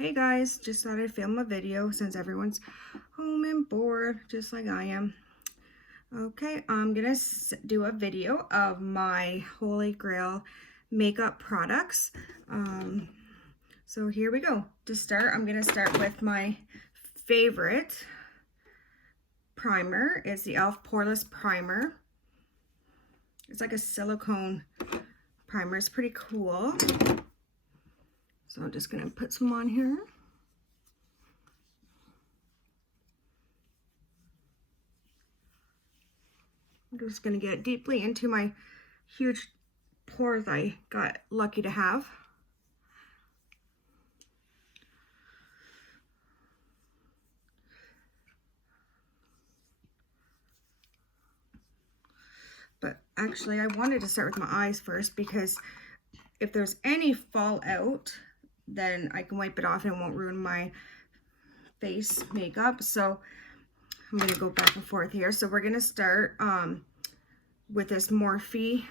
Hey guys, just thought I'd film a video since everyone's home and bored, just like I am. Okay, I'm gonna do a video of my Holy Grail makeup products. So here we go. To start, I'm gonna start with my favorite primer. It's the e.l.f. Poreless Primer. It's like a silicone primer. It's pretty cool. So I'm just gonna put some on here. I'm just gonna get deeply into my huge pores I got lucky to have. But actually I wanted to start with my eyes first because if there's any fallout, then I can wipe it off and it won't ruin my face makeup. So I'm gonna go back and forth here. So we're gonna start with this Morphe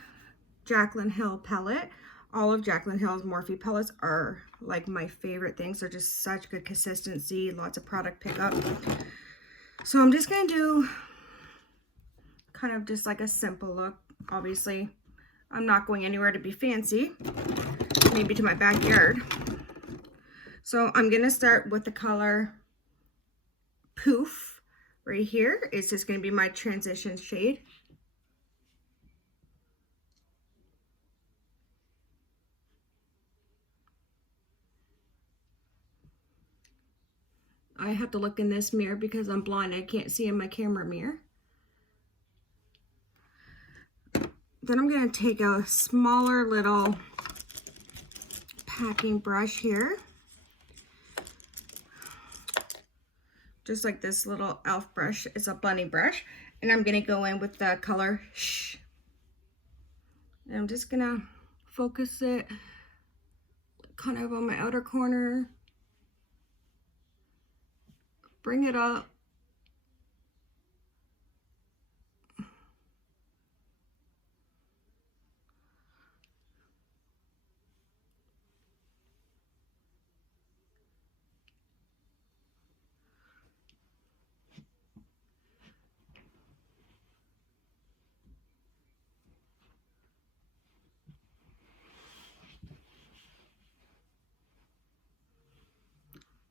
Jaclyn Hill palette. All of Jaclyn Hill's Morphe palettes are like my favorite things. They're just such good consistency, lots of product pickup. So I'm just gonna do kind of just like a simple look. Obviously, I'm not going anywhere to be fancy, maybe to my backyard. So I'm gonna start with the color Poof right here. It's just gonna be my transition shade. I have to look in this mirror because I'm blind. I can't see in my camera mirror. Then I'm going to take a smaller little packing brush here. Just like this little e.l.f. brush. It's a bunny brush. And I'm going to go in with the color Shh. And I'm just going to focus it kind of on my outer corner. Bring it up.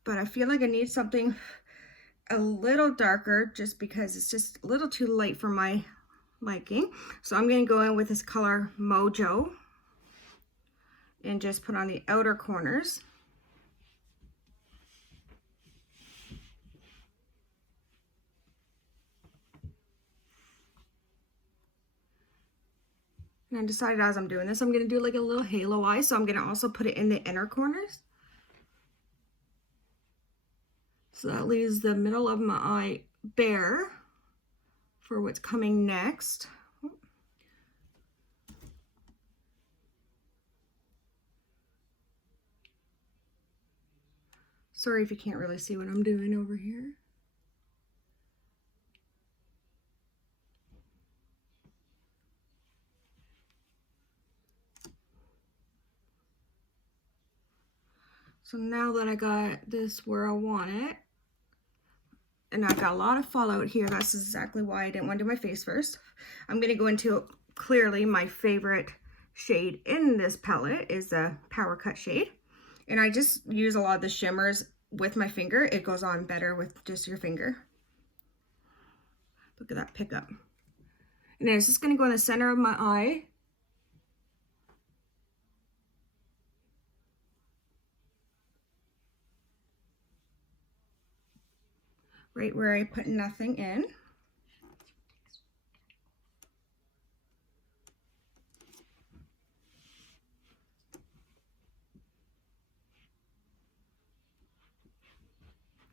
But I feel like I need something a little darker just because it's just a little too light for my liking. So I'm going to go in with this color Mojo and just put on the outer corners. And I decided as I'm doing this, I'm going to do like a little halo eye. So I'm going to also put it in the inner corners. So that leaves the middle of my eye bare for what's coming next. Sorry if you can't really see what I'm doing over here. So now that I got this where I want it, and I got a lot of fallout here, that's exactly why I didn't want to do my face first. I'm going to go into clearly my favorite shade in this palette is the Power Cut shade. And I just use a lot of the shimmers with my finger. It goes on better with just your finger. Look at that pickup. And then it's just going to go in the center of my eye. Right where I put nothing in.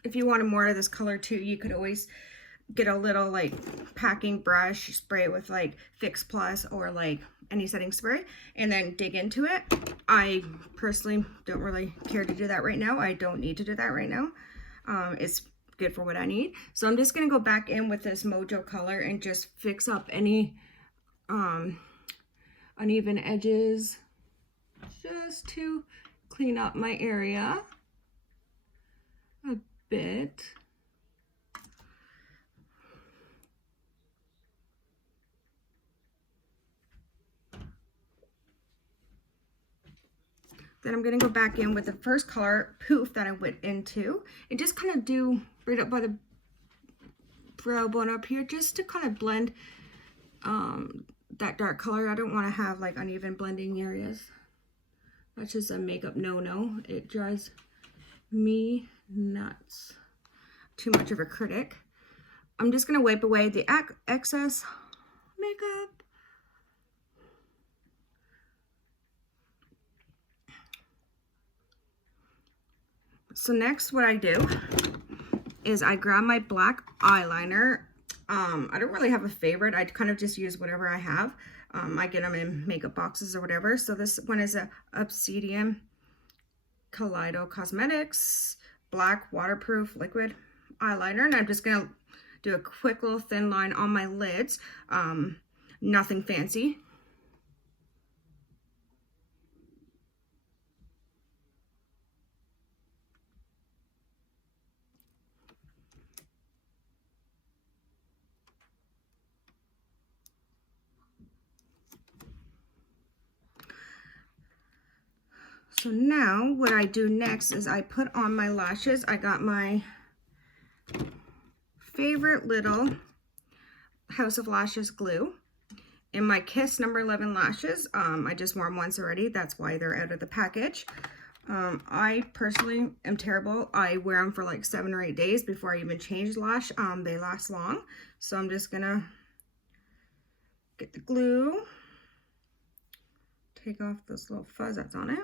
If you wanted more of this color too, you could always get a little like packing brush, spray it with like Fix Plus or like any setting spray, and then dig into it. I personally don't really care to do that right now. I don't need to do that right now. It's good for what I need. So I'm just gonna go back in with this Mojo color and just fix up any uneven edges just to clean up my area. a bit. Then I'm going to go back in with the first color poof that I went into and just kind of do right up by the brow bone up here just to kind of blend that dark color. I don't want to have like uneven blending areas. That's just a makeup no-no. It drives me nuts. Too much of a critic. I'm just going to wipe away the excess makeup. So next what I do is I grab my black eyeliner. I don't really have a favorite. I kind of just use whatever I have. I get them in makeup boxes or whatever. So this one is a Obsidian Kaleido Cosmetics black waterproof liquid eyeliner. And I'm just going to do a quick little thin line on my lids. Nothing fancy. So now what I do next is I put on my lashes. I got my favorite little House of Lashes glue in my Kiss number 11 lashes. I just wore them once already. That's why they're out of the package. I personally am terrible. I wear them for like 7 or 8 days before I even change lash. They last long. So I'm just gonna get the glue, take off this little fuzz that's on it.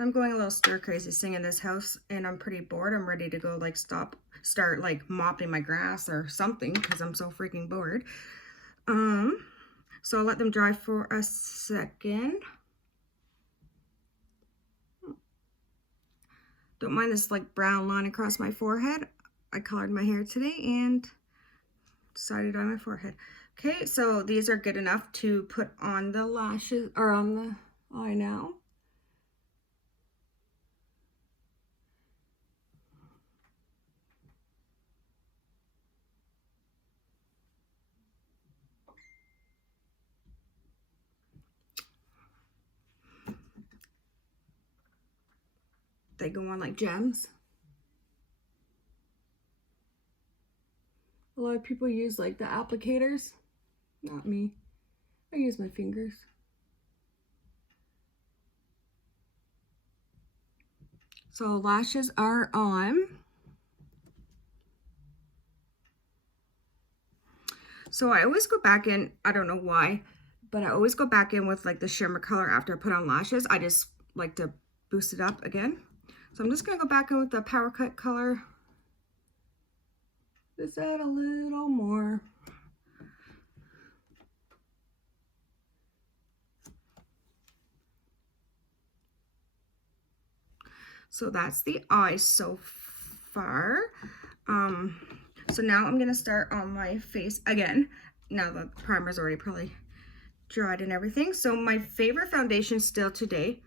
I'm going a little stir crazy singing this house and I'm pretty bored. I'm ready to go like start like mopping my grass or something because I'm so freaking bored. So I'll let them dry for a second. Don't mind this like brown line across my forehead. I colored my hair today and decided on my forehead. Okay, so these are good enough to put on the lashes or on the eye now. They go on like gems. A lot of people use like the applicators. Not me. I use my fingers. So lashes are on. So I always go back in, I don't know why, but I always go back in with like the shimmer color after I put on lashes. I just like to boost it up again. So I'm just going to go back in with the Power Cut color. Just add a little more. So that's the eye so far. So now I'm going to start on my face again. Now the primer's already probably dried and everything. So my favorite foundation still today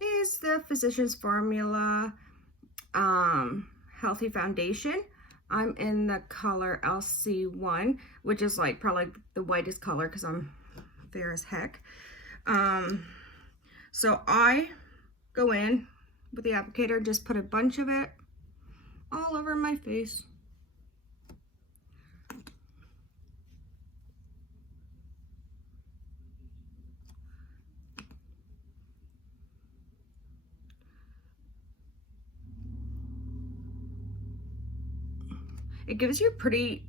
is the Physicians Formula Healthy Foundation. I'm in the color LC1, which is like probably the whitest color because I'm fair as heck. So I go in with the applicator and just put a bunch of it all over my face. It gives you pretty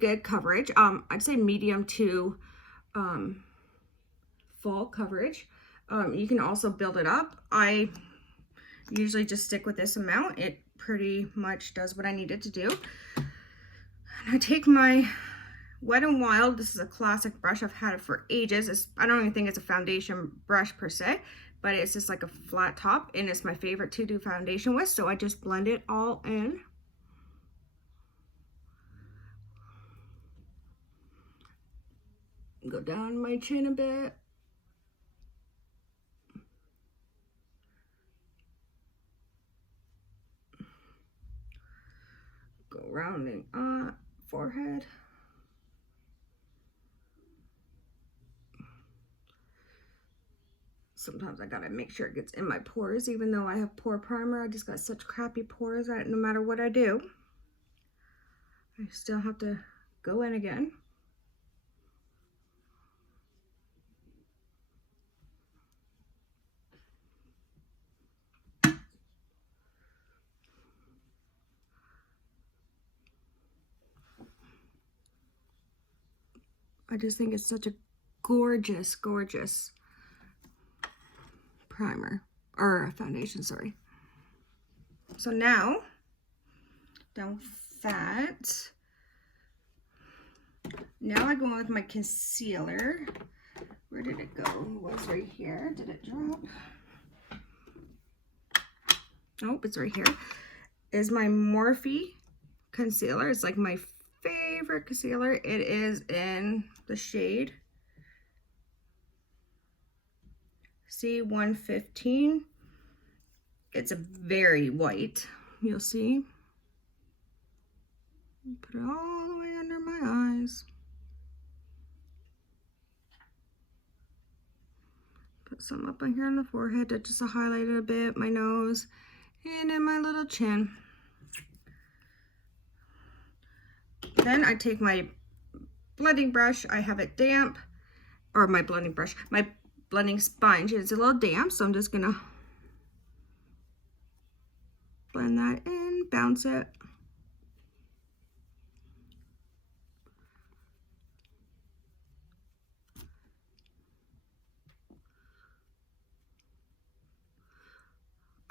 good coverage. I'd say medium to full coverage. You can also build it up. I usually just stick with this amount. It pretty much does what I need it to do. And I take my Wet n Wild. This is a classic brush. I've had it for ages. I don't even think it's a foundation brush per se, but it's just like a flat top, and it's my favorite to do foundation with, so I just blend it all in. Go down my chin a bit. Go rounding forehead. Sometimes I gotta make sure it gets in my pores, even though I have pore primer. I just got such crappy pores that no matter what I do, I still have to go in again. I just think it's such a gorgeous, gorgeous primer, or foundation, sorry. So now, done with that. Now I go on with my concealer. Where did it go? It was right here. Did it drop? Nope, it's right here. Is my Morphe concealer. It's like my favorite concealer. It is in the shade C115. It's a very white, you'll see. Put it all the way under my eyes. Put some up on here on the forehead to just highlight it a bit, my nose, and in my little chin. Then I take my blending brush. I have it damp, or my blending brush, my blending sponge is a little damp, so I'm just gonna blend that in, bounce it.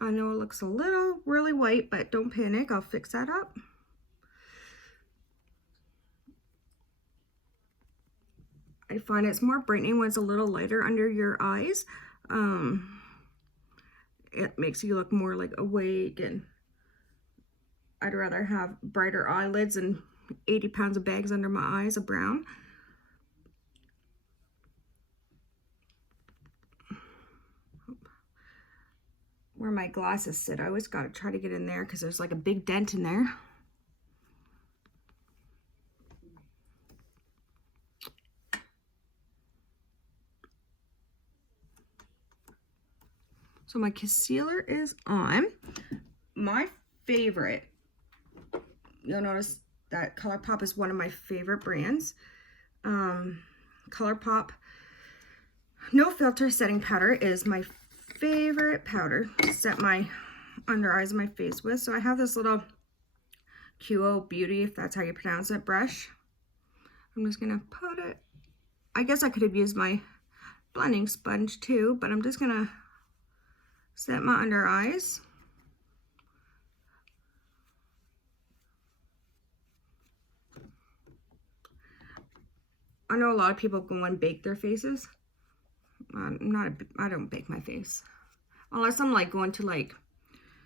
I know it looks a little really white, but don't panic, I'll fix that up. I find it's more brightening when it's a little lighter under your eyes. It makes you look more like awake, and I'd rather have brighter eyelids and 80 pounds of bags under my eyes of brown. Where my glasses sit, I always gotta try to get in there because there's like a big dent in there. So my concealer is on. My favorite, you'll notice that ColourPop is one of my favorite brands. ColourPop No Filter Setting Powder is my favorite powder to set my under eyes and my face with. So I have this little QO Beauty, if that's how you pronounce it, brush. I'm just gonna put it, I guess I could have used my blending sponge too, but I'm just gonna set my under eyes. I know a lot of people go and bake their faces. I don't bake my face. Unless I'm like going to like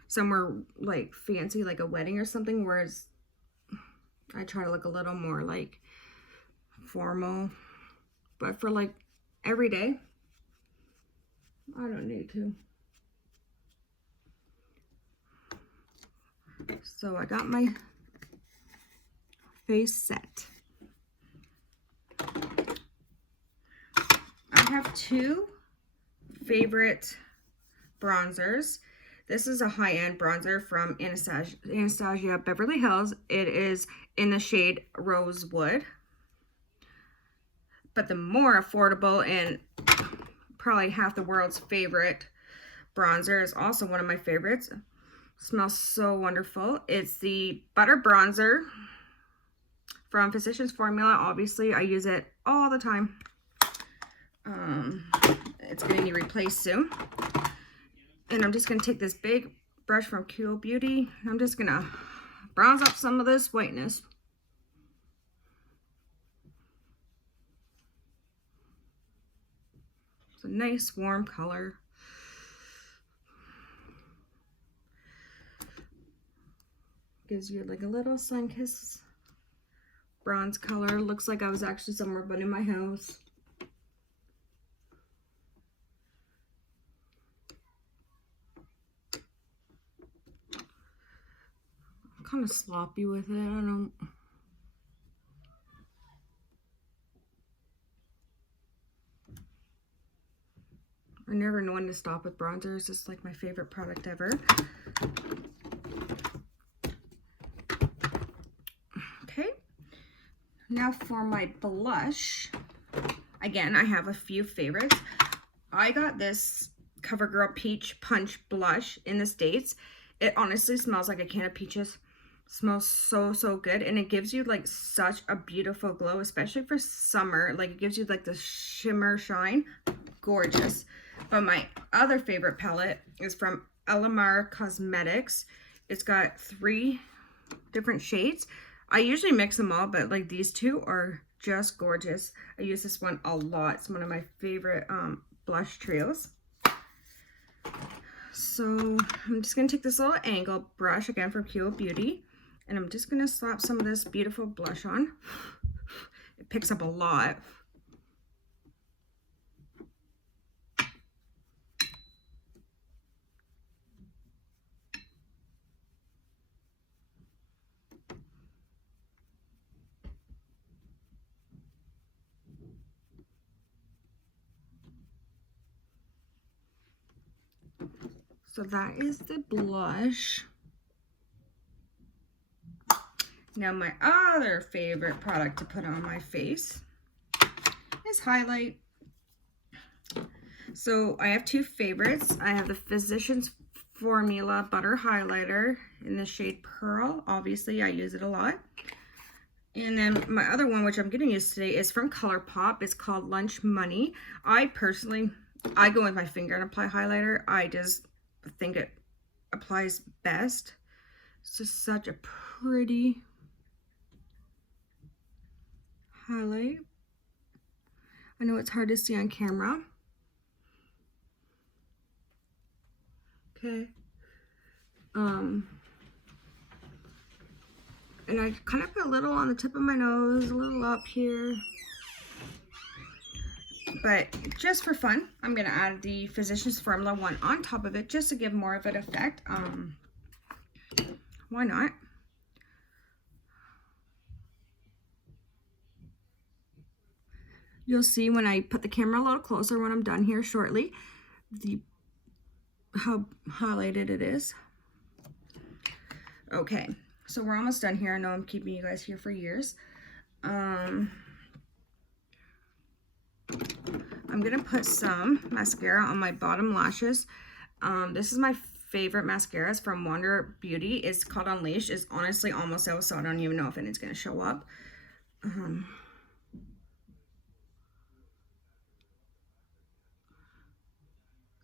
somewhere like fancy, like a wedding or something, whereas I try to look a little more like formal. But for like every day, I don't need to. So I got my face set. I have two favorite bronzers. This is a high-end bronzer from Anastasia Beverly Hills. It is in the shade Rosewood. But the more affordable and probably half the world's favorite bronzer is also one of my favorites. Smells so wonderful. It's the Butter Bronzer from Physicians Formula. Obviously, I use it all the time. It's going to be replaced soon. And I'm just going to take this big brush from QO Beauty. I'm just going to bronze up some of this whiteness. It's a nice warm color. Gives you like a little sun-kissed bronze color. Looks like I was actually somewhere but in my house. I'm kind of sloppy with it. I never know when to stop with bronzer. It's just like my favorite product ever. Okay. Now for my blush. Again, I have a few favorites. I got this CoverGirl Peach Punch blush in the States. It honestly smells like a can of peaches. Smells so good, and it gives you like such a beautiful glow, especially for summer. Like it gives you like the shimmer shine. Gorgeous. But my other favorite palette is from Elamar Cosmetics. It's got 3 different shades. I usually mix them all, but like these 2 are just gorgeous. I use this one a lot. It's one of my favorite blush trios. So I'm just going to take this little angle brush again from Keo Beauty, and I'm just going to slap some of this beautiful blush on. It picks up a lot. So that is the blush. Now my other favorite product to put on my face is highlight. So I have 2 favorites. I have the Physicians Formula Butter Highlighter in the shade Pearl. Obviously, I use it a lot. And then my other one, which I'm getting used today, is from ColourPop. It's called Lunch Money. I go with my finger and apply highlighter. I just think it applies best. It's just such a pretty highlight. I know it's hard to see on camera. Okay. And I kind of put a little on the tip of my nose, a little up here. But just for fun, I'm going to add the Physicians Formula one on top of it just to give more of an effect. Why not? You'll see when I put the camera a little closer when I'm done here shortly, how highlighted it is. Okay, so we're almost done here. I know I'm keeping you guys here for years. I'm gonna put some mascara on my bottom lashes. This is my favorite mascara. It's from Wonder Beauty. It's called Unleashed. It's honestly almost out, so I don't even know if it's gonna show up.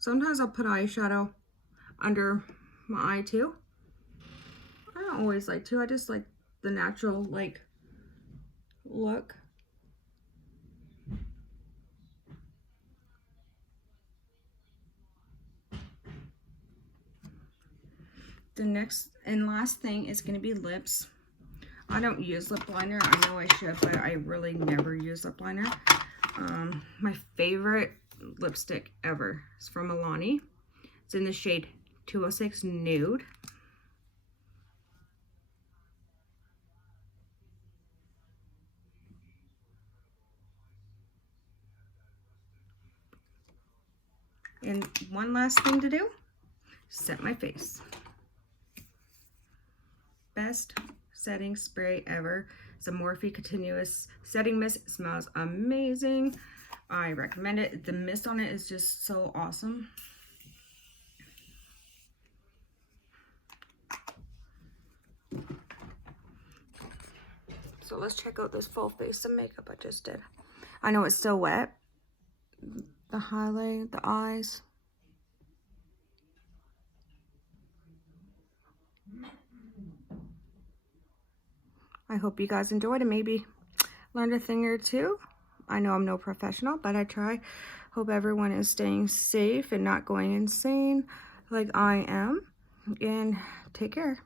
Sometimes I'll put eyeshadow under my eye too. I don't always like to. I just like the natural like look. The next and last thing is going to be lips. I don't use lip liner. I know I should, but I really never use lip liner. My favorite lipstick ever is from Milani. It's in the shade 206 Nude. And one last thing to do, set my face. Best setting spray ever. It's a Morphe Continuous Setting Mist. It smells amazing. I recommend it. The mist on it is just so awesome. So let's check out this full face of makeup I just did. I know it's still wet. The highlight, the eyes. I hope you guys enjoyed and maybe learned a thing or two. I know I'm no professional, but I try. Hope everyone is staying safe and not going insane like I am. And take care.